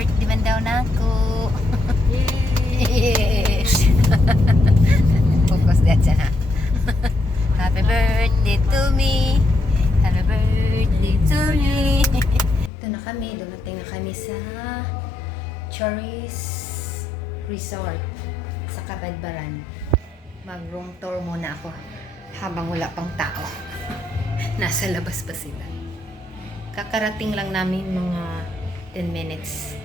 birthday man daw na ako. Yes. Focus that siya na. Happy birthday to me. Happy birthday to me. Ito na kami. Dumating na kami sa Tourist Resort sa Kabadbaran. Mag-room tour muna ako habang wala pang tao. Nasa labas pa sila. Kakarating lang namin mga 10 minutes.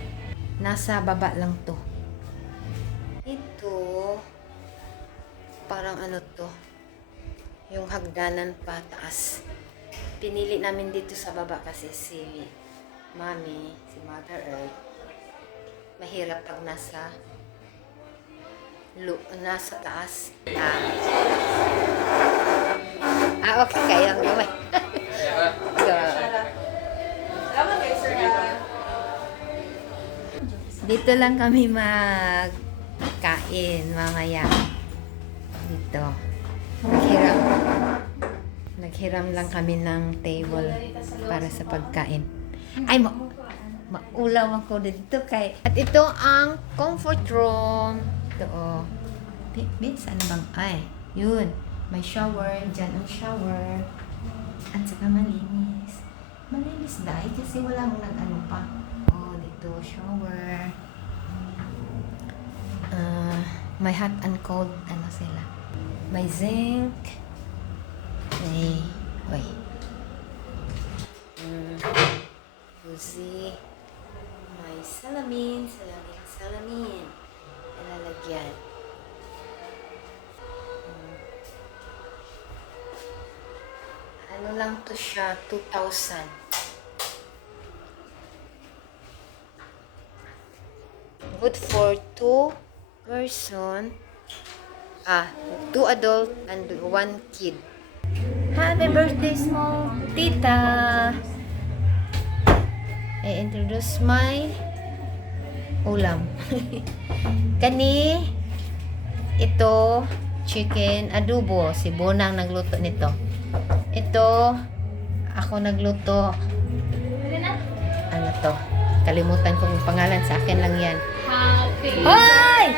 Nasa baba lang to. Ito, parang ano to, yung hagdanan pa taas. Pinili namin dito sa baba kasi si Mami, si Mother Earth, mahirap pag nasa taas. Okay, kaya gamay. Dito lang kami magkain mamaya. Dito. Naghiram lang kami ng table para sa pagkain. Ay, maulaw ako dito kay. At ito ang comfort room. Ito, oh. Bits, ano bang? Ay, yun. May shower. Diyan ang shower. At saka malinis. Malinis dahil kasi walang nag-ano pa. Oh, dito, shower. May hot and cold, ano sila. May zinc. May, Uzi. May salamin. Ilalagyan. Ano lang to siya, 2,000. Good for 2 person. 2 adult and 1 kid. Happy birthday, small Tita! I-introduce my ulam. Kani, ito, chicken adobo. Si Bonang nagluto nito. Ito, ako nagluto. Ano to? Kalimutan ko yung pangalan. Sa akin lang yan. Happy Hoy!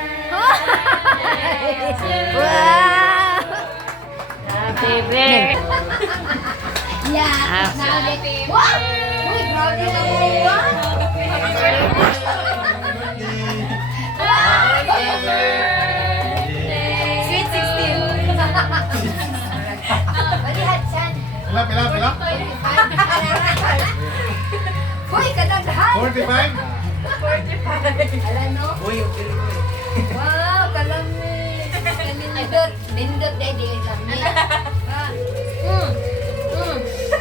Wow! Happy birthday! Yeah! Happy What? Uy, grabe na mo. What? Sweet 16. Balihat siyan. Pila? Hoy, kadaghan. 45? 45. Alam no? Uy, okay. Wow, kalami. Nindot daddy lami.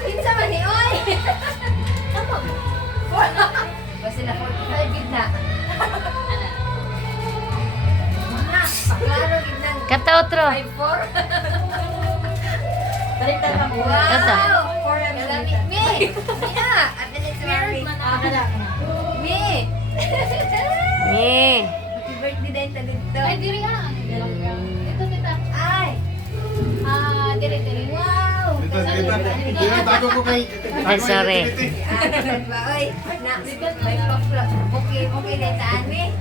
Kinsa man ni oy. Tama. Basta na 45 gid na. Mana, paklaro gid nang Kata otro. 54. Baliktad na po. Wow. Kalami me. Mia, ate ni Mary. Me. Me. Happy birthday din ta dito. Ay, diri nga. Ito, tita. Ay. Diri. Wow. Dito, tago ko kay... Ay, sorry. Ba, oy. Na, may pa-flop. Okay na taan me.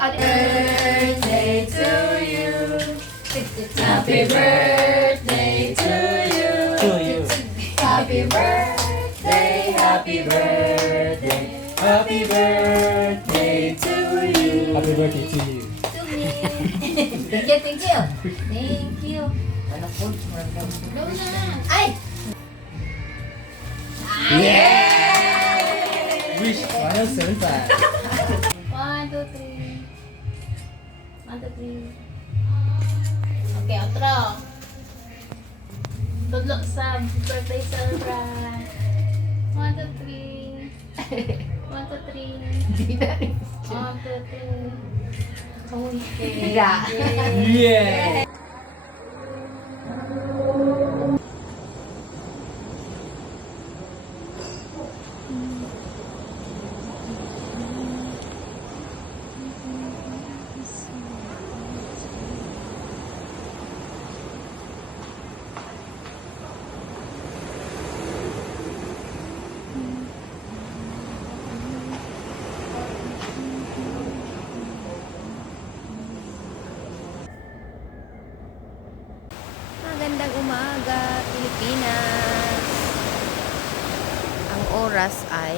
Birthday to you. Happy birthday to you. Happy birthday, happy birthday, happy birthday to you. Happy birthday to you. To me. Thank you. Thank you. Ano po? Ay! Wish 175. 1, 2, 3. 1, 2, 3. Okay, outro. Tudlo sa birthday surprise. 1, 2, 3. 1, 2, 3. 1, 2, 3. Okay. Yeah! oras ay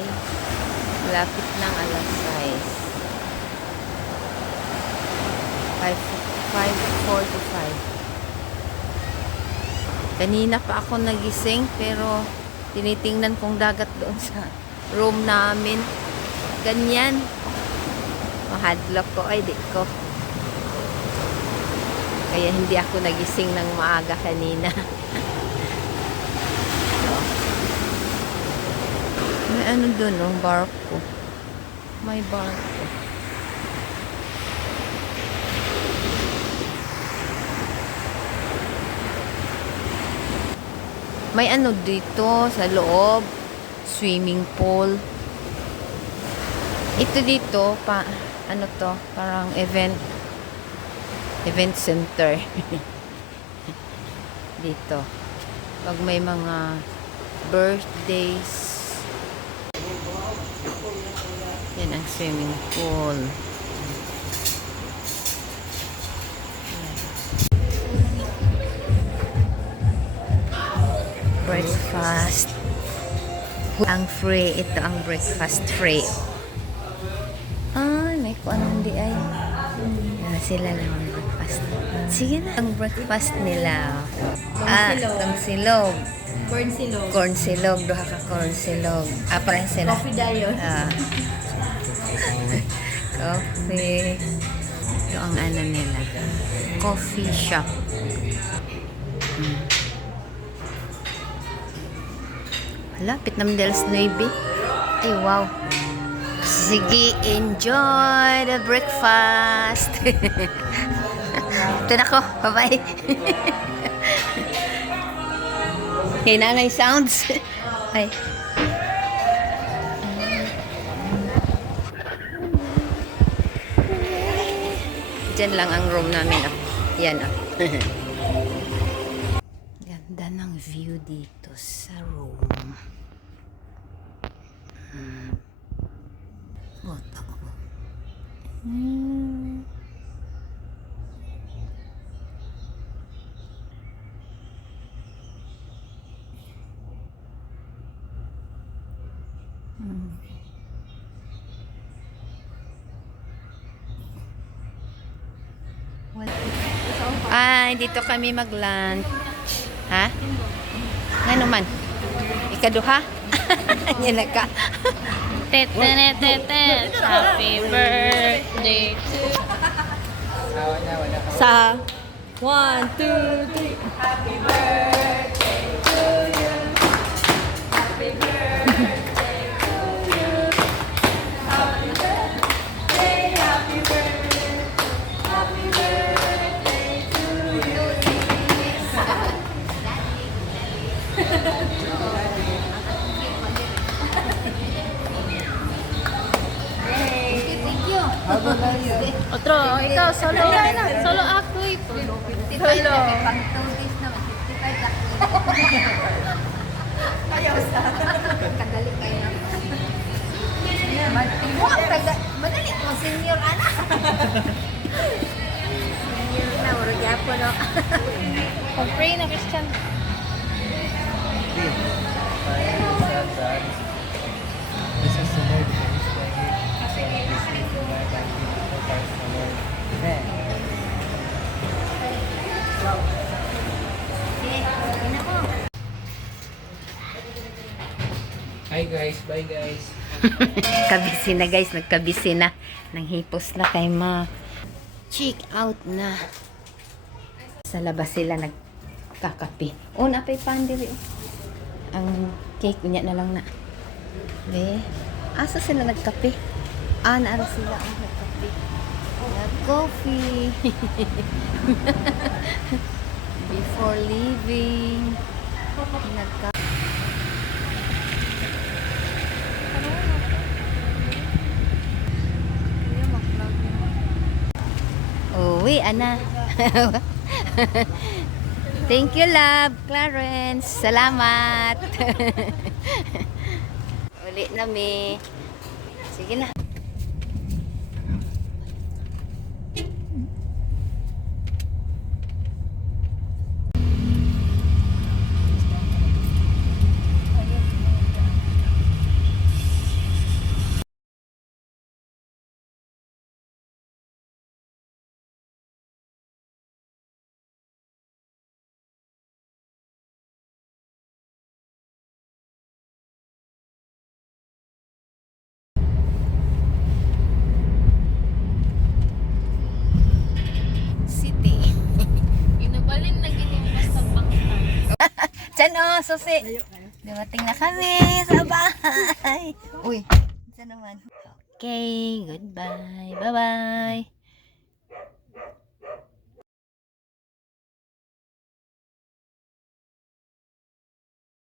malapit ng alas 5:45. Kanina pa ako nagising pero tinitingnan kong dagat doon sa room namin. Ganyan. Mahadlock ko ay di ko. Kaya hindi ako nagising ng maaga kanina. May ano doon, oh, barko. May barko. May ano dito sa loob, swimming pool. Ito dito, ano to, parang event center. Dito. Pag may mga birthdays. Yan ang swimming pool. Breakfast. Ang free. Ito ang breakfast free. Ay, may kung anong di ay. Yan, sila lang ang breakfast. Sige na. Ang breakfast nila. Ang silog. Corn silog. Corn silog. Duha ka corn silog. Parang sila. Coffee dayon. Coffee. Ito ang ano nila. Coffee shop. Lapit ng Dels 9. Ay, wow. Sige, enjoy the breakfast. Ito na ko. Bye-bye. Kay nanay sounds. Ay. Diyan lang ang room namin. Oh. Yan. Oh. Ganda ng view dito sa room. Ay, dito kami mag-lunch. Ha? Ngano man? Ikaduha? Yan na ka. Happy birthday to Sa 1, 2, 3. Happy birthday to you. Happy birthday to you. Happy birthday, happy birthday. Happy birthday to you. Otro, ikaw, solo. Solo ako ito. Solo. Ayaw sa. Kadali kayo. Madali mo, senior anak. Senior na, mura gyapo, no? Pag-pray na, Christian. This is the Lord. Amen. Hi guys, bye guys. Kabisi na guys, nagkabisi na. Nang hipos na kay ma. Check out na. Sa labas sila nagkakape. O, napay pandiri. Ang cake niya na lang na. Asa sila nagkape? Naara sila ang nagkape. Nag-coffee. Before leaving. Uwi, ana. Thank you, love. Clarence. Salamat. Uli na, mi. Sige na. Diyan o, susi. Dumating na kami sa bahay. Uy, isa naman. Okay, goodbye. Bye-bye.